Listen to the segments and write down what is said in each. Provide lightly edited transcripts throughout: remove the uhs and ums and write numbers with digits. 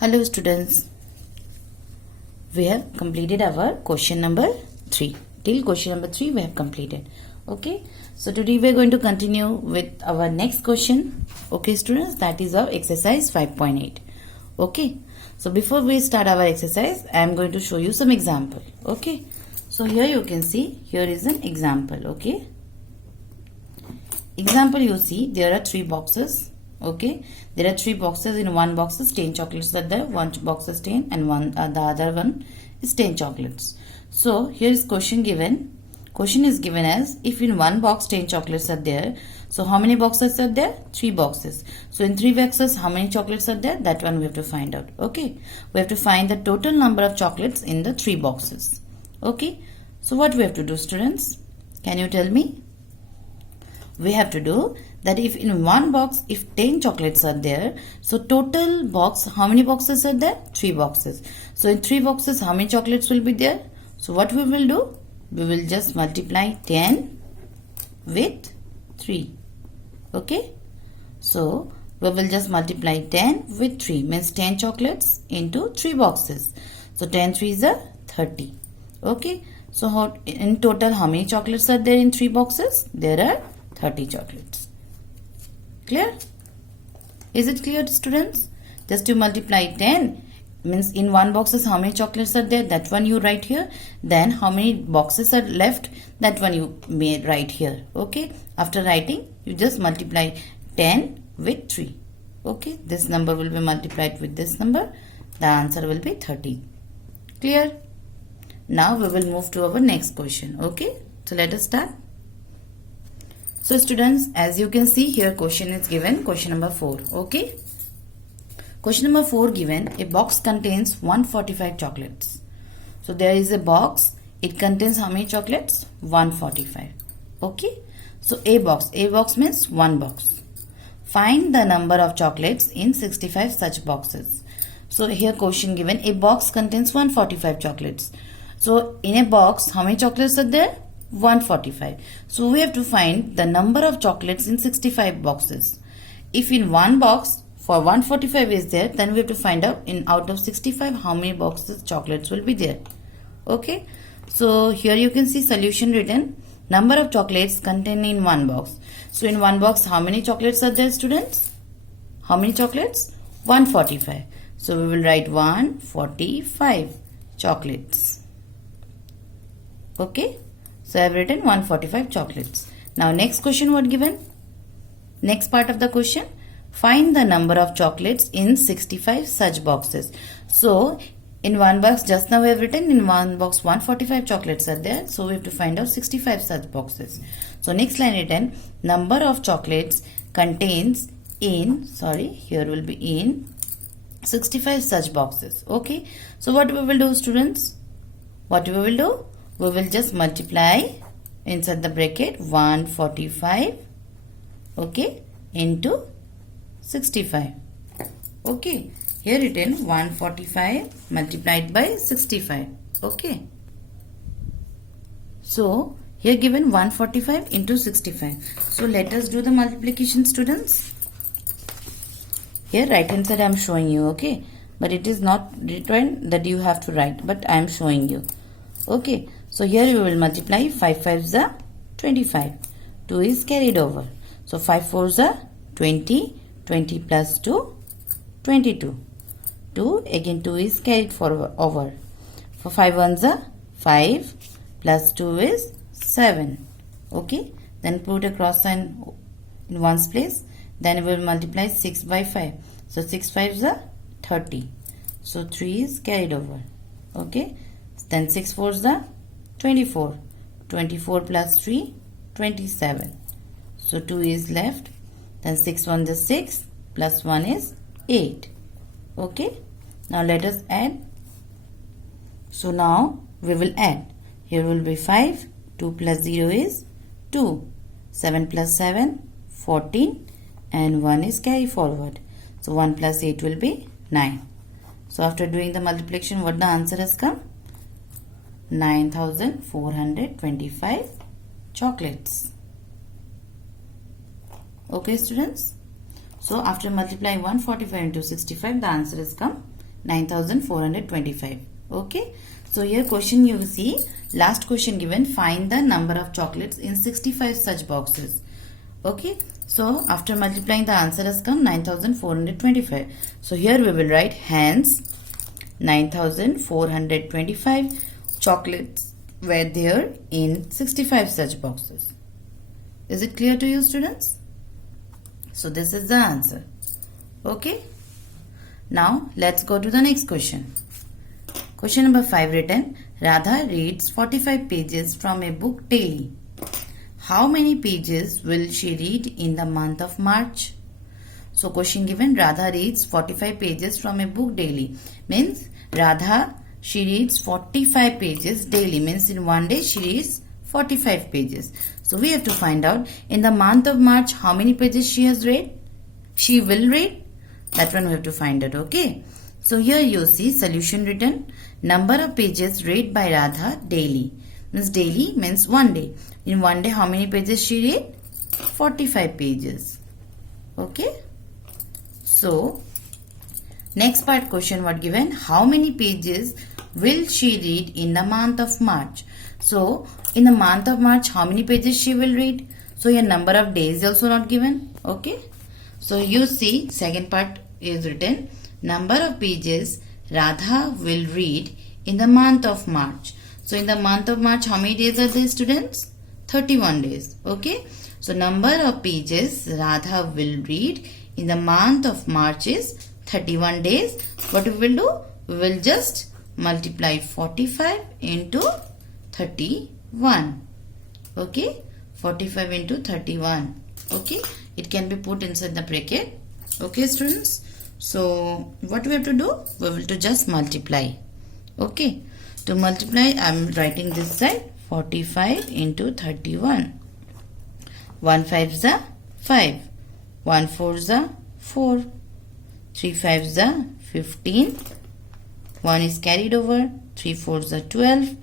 Hello students, we have completed our question number 3. Till question number 3 we have completed. Okay, so today we are going to continue with our next question. Okay students, that is our exercise 5.8. Okay, so before we start our exercise, I am going to show you some example. Okay, so here you can see, here is an example. Okay, example you see, there are 3 boxes. Okay, there are 3 boxes. In one box is 10 chocolates are there, one box is 10 and the other one is 10 chocolates. So here is question given. Question is given as, if in one box 10 chocolates are there, so how many boxes are there? 3 boxes. So in 3 boxes how many chocolates are there? That one we have to find out. Okay, we have to find the total number of chocolates in the 3 boxes. Okay, so what we have to do, students? Can you tell me? We have to do that if in one box, if 10 chocolates are there, so total box, how many boxes are there? 3 boxes. So in 3 boxes, how many chocolates will be there? So what we will do? We will just multiply 10 with 3. Okay. So we will just multiply 10 with 3, means 10 chocolates into 3 boxes. So 10 3s are 30. Okay. So in total, how many chocolates are there in 3 boxes? There are 30 chocolates. Clear? Is it clear, students? Just to multiply 10 means in one boxes how many chocolates are there, that one you write here. Then how many boxes are left, that one you may write here. Okay, after writing you just multiply 10 with 3. Okay, this number will be multiplied with this number, the answer will be 30. Clear? Now we will move to our next question. Okay, so let us start. So students, as you can see here, question is given, question number 4. Okay. Question number 4 given, a box contains 145 chocolates. So there is a box, it contains how many chocolates? 145. Okay. So a box means one box. Find the number of chocolates in 65 such boxes. So here question given, a box contains 145 chocolates. So in a box, how many chocolates are there? 145. So we have to find the number of chocolates in 65 boxes. If in one box for 145 is there, then we have to find out in out of 65 how many boxes chocolates will be there. Okay. So here you can see solution written, number of chocolates contained in one box. So in one box how many chocolates are there, students? How many chocolates? 145. So we will write 145 chocolates. Okay. So I have written 145 chocolates. Now next question what given? Next part of the question. Find the number of chocolates in 65 such boxes. So in one box, just now we have written in one box 145 chocolates are there. So we have to find out 65 such boxes. So next line written, number of chocolates contains in, here will be in 65 such boxes. Okay. So what we will do, students? What we will do? We will just multiply inside the bracket 145, okay, into 65. Okay, here written 145 multiplied by 65. Okay. So here given 145 into 65. So let us do the multiplication, students. Here right hand side I am showing you, okay, but it is not written that you have to write, but I am showing you. Okay. So here we will multiply 5 5s are 25. 2 is carried over. So 5 4s are 20. 20 plus 2, 22. 2 again 2 is carried forward over. For 5 1s are 5 plus 2 is 7. Okay. Then put a cross sign in one's place. Then we will multiply 6 by 5. So 6 5s are 30. So 3 is carried over. Okay. Then 6 4s are 24. 24 plus 3, 27. So 2 is left. Then 6 1 is 6 plus 1 is 8. Okay. Now let us add. So now we will add. Here will be 5. 2 plus 0 is 2. 7 plus 7, 14. And 1 is carry forward. So 1 plus 8 will be 9. So after doing the multiplication, what the answer has come? 9,425 chocolates. Okay, students. So after multiplying 145 into 65, the answer has come 9425. Okay. So here question you see, last question given, find the number of chocolates in 65 such boxes. Okay. So after multiplying, the answer has come 9425. So here we will write hence 9425 chocolates were there in 65 such boxes. Is it clear to you, students? So this is the answer. Okay. Now let's go to the next question. Question number 5 written, Radha reads 45 pages from a book daily. How many pages will she read in the month of March? So question given, Radha reads 45 pages from a book daily. Means Radha, she reads 45 pages daily. Means in one day she reads 45 pages. So we have to find out in the month of March how many pages she has read. She will read. That one we have to find out. Okay. So here you see solution written. Number of pages read by Radha daily. Means daily means one day. In one day how many pages she read? 45 pages. Okay. So next part question what given? How many pages will she read in the month of March? So in the month of March how many pages she will read? So here number of days also not given. Okay. So you see second part is written. Number of pages Radha will read in the month of March. So in the month of March, how many days are there, students? 31 days. Okay. So number of pages Radha will read in the month of March is 31 days. What we will do? We will just multiply 45 into 31. Okay. 45 into 31. Okay. It can be put inside the bracket. Okay, students. So what we have to do? We will to just multiply. Okay. To multiply, I am writing this side 45 into 31. 1 5 is 5. 1 4 is 4. 3 5 is 15. 1 is carried over. 3 4 is 12.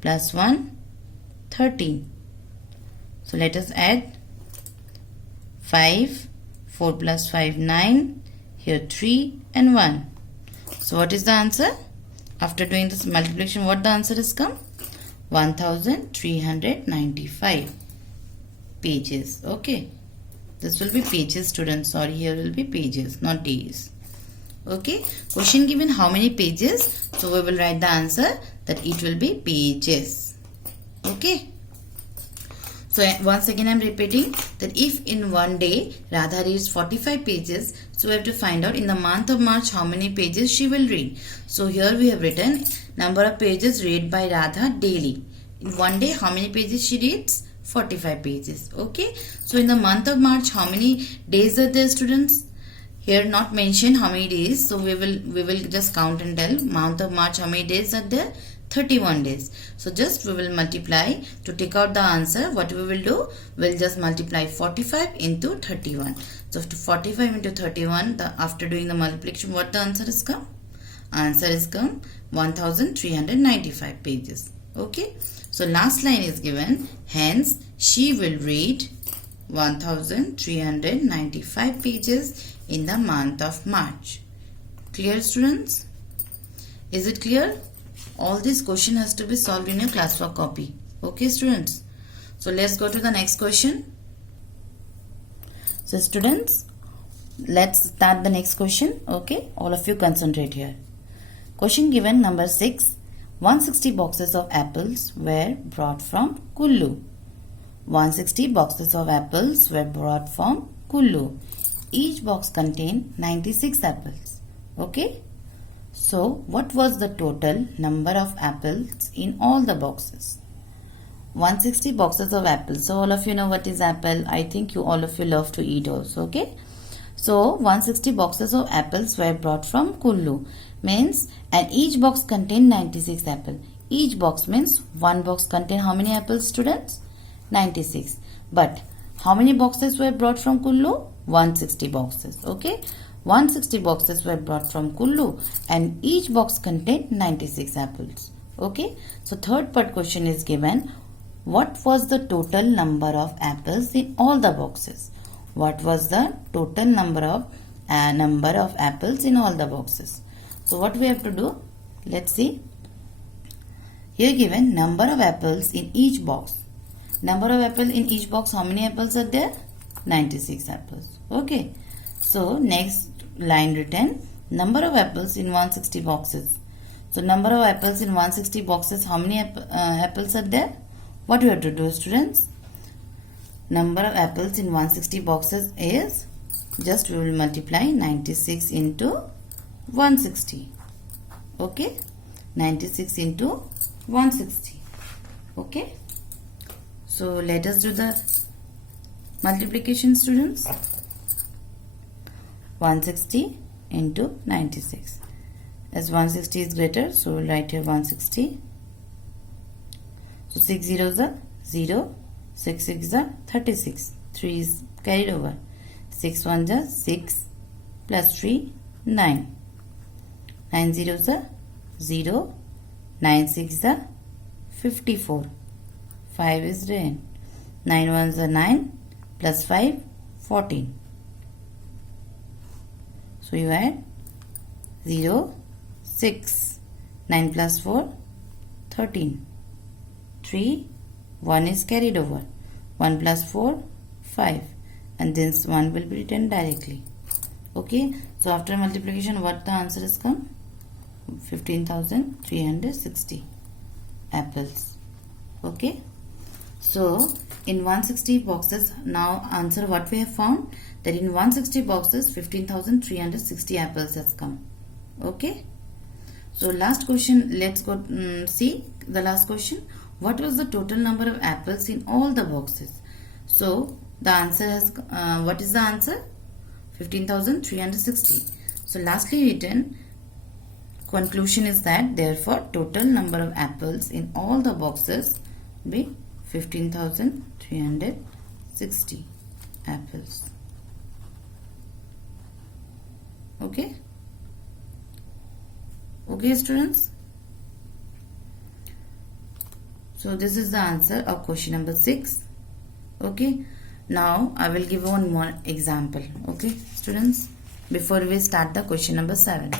Plus 1, 13. So let us add 5. 4 plus 5, 9. Here 3 and 1. So what is the answer? After doing this multiplication, what the answer has come? 1395 pages. Okay. This will be pages, students. Sorry, here will be pages, not days. Okay. Question given how many pages? So we will write the answer that it will be pages. Okay. So once again I am repeating that if in one day Radha reads 45 pages, so we have to find out in the month of March how many pages she will read. So here we have written number of pages read by Radha daily. In one day how many pages she reads? 45 pages. Okay. So in the month of March how many days are there, students? Here not mentioned how many days. So we will just count and tell month of March how many days are there? 31 days. So just we will multiply to take out the answer. What we will do? We'll just multiply 45 into 31. So to 45 into 31, after doing the multiplication, what the answer is come? Answer is come 1395 pages. Okay. So last line is given. Hence, she will read 1395 pages in the month of March. Clear, students? Is it clear? All this question has to be solved in your classwork copy. Okay, students. So let's go to the next question. So students, let's start the next question. Okay, all of you concentrate here. Question given number 6. 160 boxes of apples were brought from Kullu. 160 boxes of apples were brought from Kullu. Each box contained 96 apples. Okay. So, what was the total number of apples in all the boxes? 160 boxes of apples. So, all of you know what is apple. I think all of you love to eat also. Okay. So, 160 boxes of apples were brought from Kullu. Means, and each box contained 96 apples. Each box means one box contain how many apples, students? 96. But, how many boxes were brought from Kullu? 160 boxes. Okay. 160 boxes were brought from Kullu and each box contained 96 apples. Okay. So third part question is given. What was the total number of apples in all the boxes? What was the total number of apples in all the boxes? So what we have to do? Let's see. Here given number of apples in each box. Number of apples in each box, how many apples are there? 96 apples. Okay. So next line written, number of apples in 160 boxes. So number of apples in 160 boxes, how many apples are there? What we have to do, students? Number of apples in 160 boxes is, just we will multiply 96 into 160. Okay. 96 into 160. Okay. So let us do the multiplication, students. 160 into 96. As 160 is greater, so we'll write here 160. So 6 zeros are 0, 6 6 are 36. 3 is carried over. 6 1 are 6 plus 3, 9. 9 zeros are 0, 9 6 are 54. 5 is written. 9 ones are 9 plus 5, 14. So you add 0, 6, 9 plus 4, 13. 3, 1 is carried over. 1 plus 4, 5. And this 1 will be written directly. Okay. So after multiplication, what the answer has come? 15,360 apples. Okay. So in 160 boxes, now answer what we have found, that in 160 boxes 15,360 apples has come. Okay. So last question, let's go see the last question. What was the total number of apples in all the boxes? So the answer has, what is the answer? 15,360. So lastly written, conclusion is that therefore total number of apples in all the boxes be 15,360 apples. Okay. Okay, students. So this is the answer of question number 6. Okay. Now I will give one more example. Okay, students, before we start the question number 7.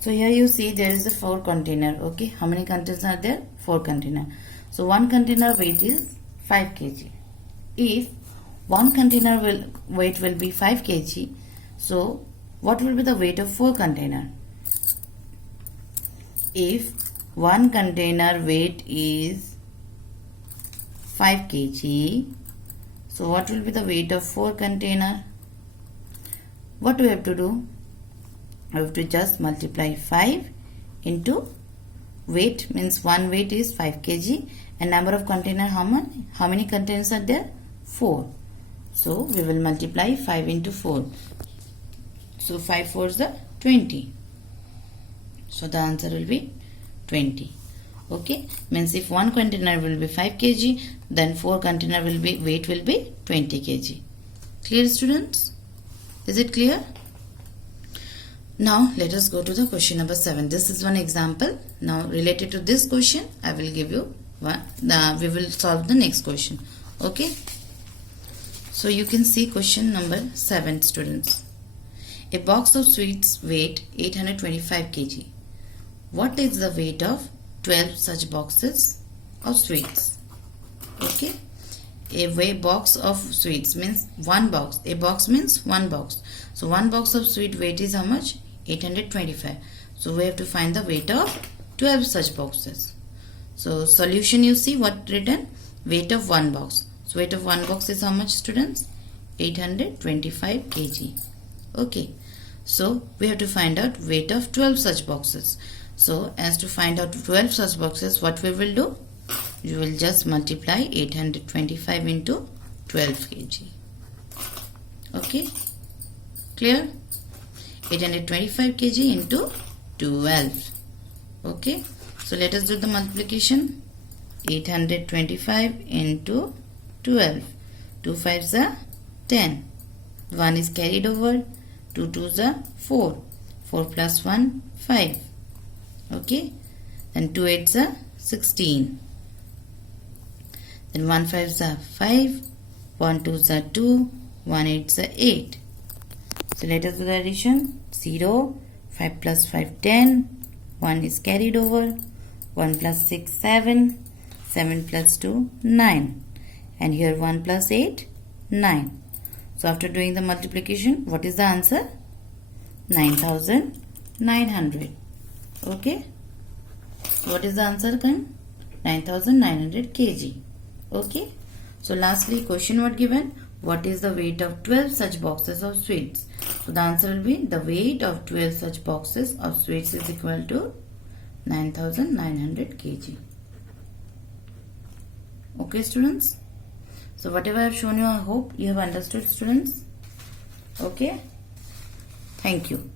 So here you see there is a 4 container. Okay, how many containers are there? 4 container. So one container weight is 5 kg. If one container weight will be 5 kg, so what will be the weight of 4 container? If one container weight is 5 kg, so what will be the weight of 4 container? What do we have to do? I have to just multiply 5 into weight, means one weight is 5 kg and number of container, how many containers are there? 4. So we will multiply 5 into 4. So 5 4s are 20. So the answer will be 20. Okay, means if one container will be 5 kg, then 4 container will be, weight will be 20 kg. Clear, students? Is it clear? Now let us go to the question number 7. This is one example. Now related to this question, I will give you one. We will solve the next question. Okay. So you can see question number 7, students. A box of sweets weight 825 kg. What is the weight of 12 such boxes of sweets? Okay. A box of sweets means one box. A box means one box. So one box of sweet weight is how much? 825. So we have to find the weight of 12 such boxes. So solution, you see what written? Weight of one box. So weight of one box is how much, students? 825 kg. Okay. So we have to find out weight of 12 such boxes. So as to find out 12 such boxes, what we will do? You will just multiply 825 into 12 kg. Okay. Clear? 825 kg into 12. Okay. So let us do the multiplication. 825 into 12. 2 5s are 10. 1 is carried over. 2 2s are 4. 4 plus 1, 5. Okay. Then 2 8s are 16. Then 1 5s are 5. 1 2s are 2. 1 8s are 8. So let us do the addition. 0, 5 plus 5, 10. 1 is carried over. 1 plus 6, 7. 7 plus 2, 9. And here 1 plus 8, 9. So after doing the multiplication, what is the answer? 9,900. Okay. So what is the answer then? 9,900 kg. Okay. So lastly, question what given? What is the weight of 12 such boxes of sweets? So the answer will be the weight of 12 such boxes of sweets is equal to 9,900 kg. Okay students. So whatever I have shown you, I hope you have understood students. Okay. Thank you.